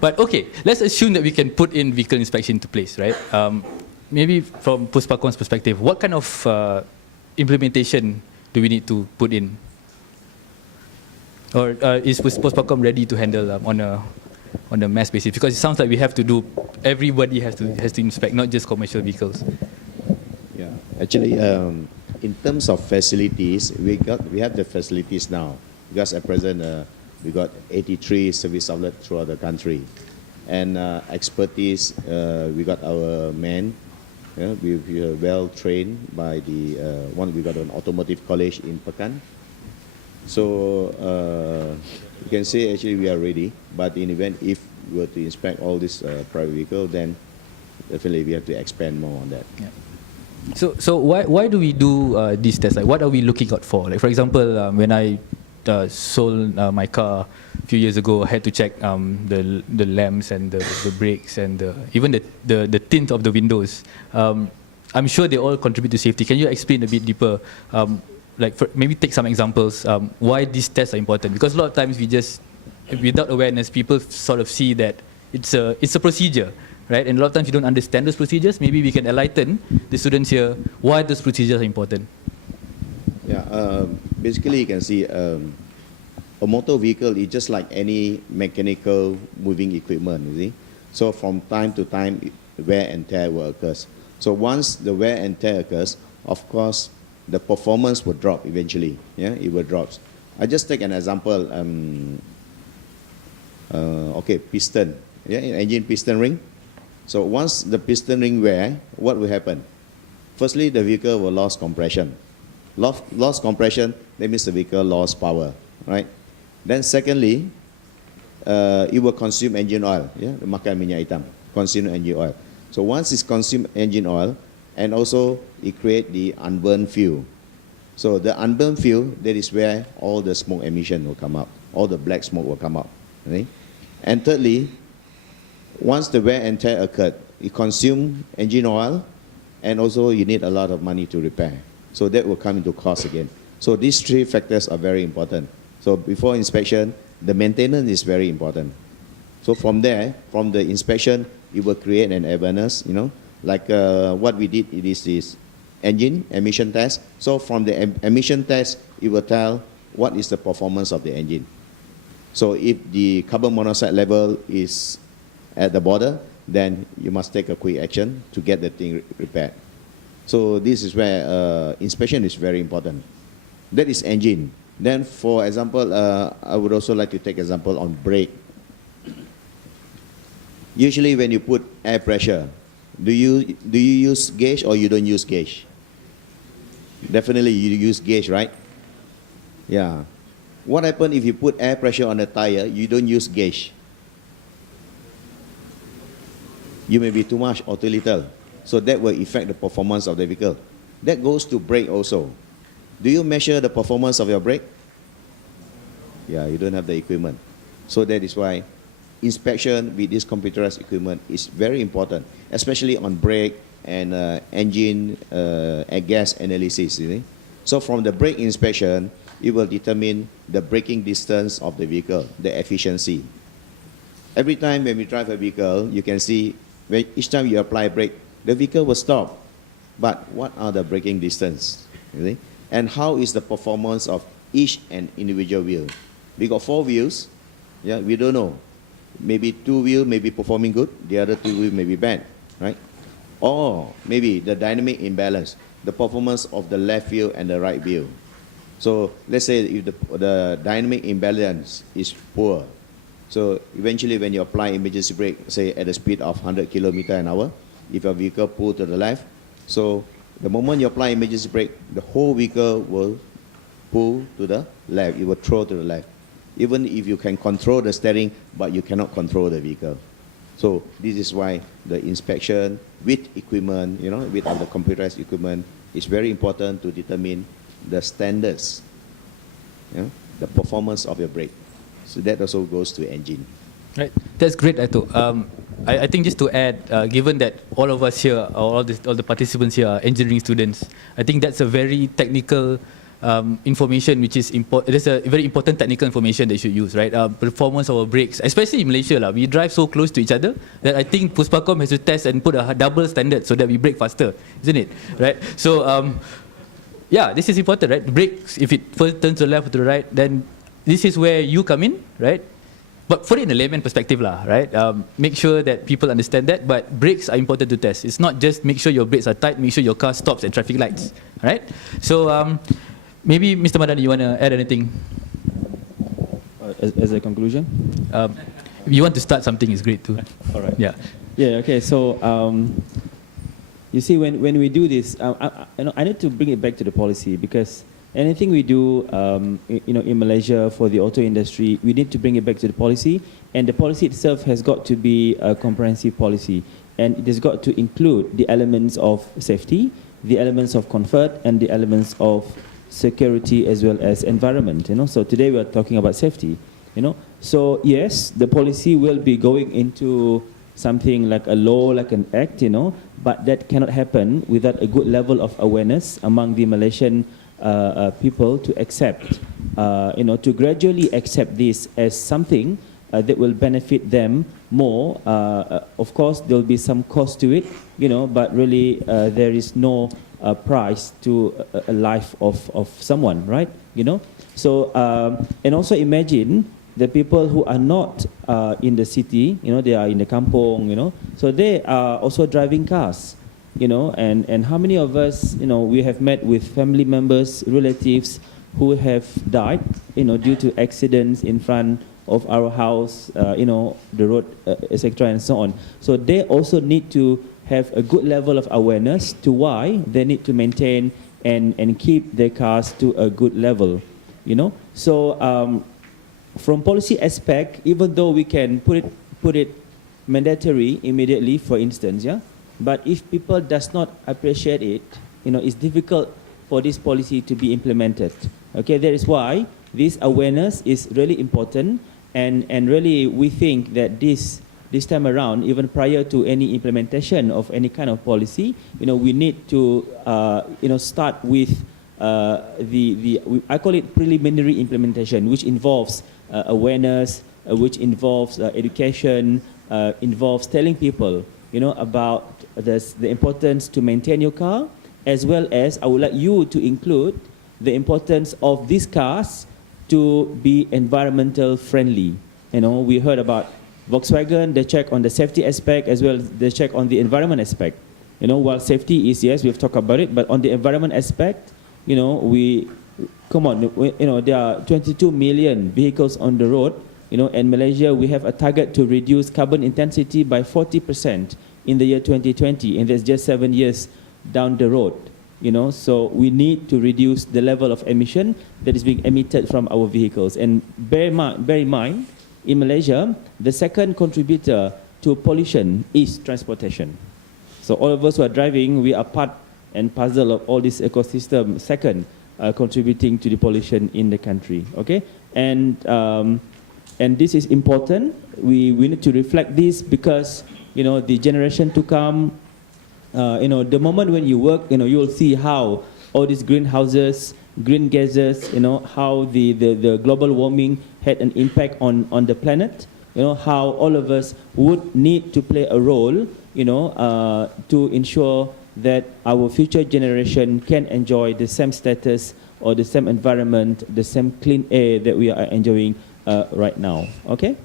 But okay, let's assume that we can put in vehicle inspection into place, right? Maybe from Puspakom's perspective, what kind of implementation do we need to put in? Or is Puspakom ready to handle on a mass basis? Because it sounds like we have to do, everybody has to inspect, not just commercial vehicles. Yeah, actually, in terms of facilities, we have the facilities now, because at present we got 83 service outlets throughout the country, and expertise, we got our men. We are well trained by the one. We got an automotive college in Pekan, so you can say actually we are ready. But in event if we were to inspect all this private vehicle, then definitely we have to expand more on that. Yeah. So why do we do these tests? Like, what are we looking out for? Like, for example, when I sold my car a few years ago, I had to check the lamps and the brakes and even the tint of the windows. I'm sure they all contribute to safety. Can you explain a bit deeper? Maybe take some examples. Why these tests are important? Because a lot of times we just, without awareness, people sort of see that it's a procedure, right? And a lot of times you don't understand those procedures. Maybe we can enlighten the students here why those procedures are important. Yeah, basically you can see a motor vehicle is just like any mechanical moving equipment, you see. So from time to time, wear and tear will occur. So once the wear and tear occurs, of course, the performance will drop eventually. Yeah, it will drop. I just take an example. Okay, piston. Yeah, engine piston ring. So once the piston ring wear, what will happen? Firstly, the vehicle will lose compression. Lost compression, that means the vehicle lost power, right? Then secondly, it will consume engine oil, yeah, makan minyak hitam, consume engine oil. So once it's consumed engine oil, and also it create the unburned fuel. So the unburned fuel, that is where all the smoke emission will come out, all the black smoke will come out, right? And thirdly, once the wear and tear occurred, it consume engine oil, and also you need a lot of money to repair. So that will come into cost again. So these three factors are very important. So before inspection, the maintenance is very important. So from there, from the inspection, it will create an awareness, you know, like what we did, it is this engine emission test. So from the emission test, it will tell what is the performance of the engine. So if the carbon monoxide level is at the border, then you must take a quick action to get the thing repaired. So this is where inspection is very important. That is engine. Then for example, I would also like to take example on brake. Usually when you put air pressure, do you use gauge or you don't use gauge? Definitely you use gauge, right? Yeah. What happens if you put air pressure on a tire, you don't use gauge? You may be too much or too little. So that will affect the performance of the vehicle. That goes to brake also. Do you measure the performance of your brake? Yeah, you don't have the equipment. So that is why inspection with this computerized equipment is very important, especially on brake and engine and gas analysis. You know? So from the brake inspection, it will determine the braking distance of the vehicle, the efficiency. Every time when we drive a vehicle, you can see when each time you apply brake, the vehicle will stop. But what are the braking distance? You see? And how is the performance of each and individual wheel? We got 4 wheels. Yeah, we don't know. Maybe 2 wheels may be performing good, the other 2 wheels may be bad, right? Or maybe the dynamic imbalance, the performance of the left wheel and the right wheel. So let's say if the dynamic imbalance is poor, so eventually when you apply emergency brake, say at a speed of 100 km/h, if your vehicle pull to the left, so the moment you apply emergency brake, the whole vehicle will pull to the left, it will throw to the left. Even if you can control the steering, but you cannot control the vehicle. So this is why the inspection with equipment, you know, with the computerized equipment is very important to determine the standards, you know, the performance of your brake. So that also goes to engine. Right, that's great, Ato. I think just to add, given that all of us here, all the participants here are engineering students, I think that's a very technical information which is important. There's a very important technical information that you should use, right? Performance of our brakes, especially in Malaysia lah. We drive so close to each other that I think Puspacom has to test and put a double standard so that we brake faster, isn't it? Right? So yeah, this is important, right? Brakes, if it first turns to the left or to the right, then this is where you come in, right? But put it in a layman perspective lah, right? Make sure that people understand that, but brakes are important to test. It's not just make sure your brakes are tight, make sure your car stops at traffic lights, right? So maybe Mr. Madani, you want to add anything? As a conclusion? If you want to start something, it's great too. All right. Yeah. Yeah, okay, so you see, when we do this, I need to bring it back to the policy, because anything we do in Malaysia for the auto industry, we need to bring it back to the policy, and the policy itself has got to be a comprehensive policy, and it has got to include the elements of safety, the elements of comfort, and the elements of security as well as environment. So today we are talking about safety. So yes, the policy will be going into something like a law, like an act, but that cannot happen without a good level of awareness among the Malaysian people to accept, to gradually accept this as something that will benefit them more. Of course, there will be some cost to it, but really there is no price to a life of someone, right? So, and also imagine the people who are not in the city, they are in the kampong, so they are also driving cars. And how many of us, we have met with family members, relatives who have died, due to accidents in front of our house, the road, etc., and so on. So they also need to have a good level of awareness to why they need to maintain and keep their cars to a good level, So from policy aspect, even though we can put it mandatory immediately, for instance, yeah. But if people does not appreciate it, it's difficult for this policy to be implemented. Okay, that is why this awareness is really important, and really we think that this time around, even prior to any implementation of any kind of policy, we need to start with I call it preliminary implementation, which involves awareness, which involves education, involves telling people about the importance to maintain your car, as well as I would like you to include the importance of these cars to be environmental friendly. We heard about Volkswagen, they check on the safety aspect as well as they check on the environment aspect. While safety is, yes, we've talked about it, but on the environment aspect, there are 22 million vehicles on the road. In Malaysia, we have a target to reduce carbon intensity by 40% in the year 2020, and that's just 7 years down the road. So we need to reduce the level of emission that is being emitted from our vehicles. And bear in mind, in Malaysia, the second contributor to pollution is transportation. So all of us who are driving, we are part and parcel of all this ecosystem, second contributing to the pollution in the country. Okay, and this is important. We need to reflect this, because the generation to come, the moment when you work, you will see how all these greenhouses, green gases, how the global warming had an impact on the planet. How all of us would need to play a role, to ensure that our future generation can enjoy the same status or the same environment, the same clean air that we are enjoying right now. Okay?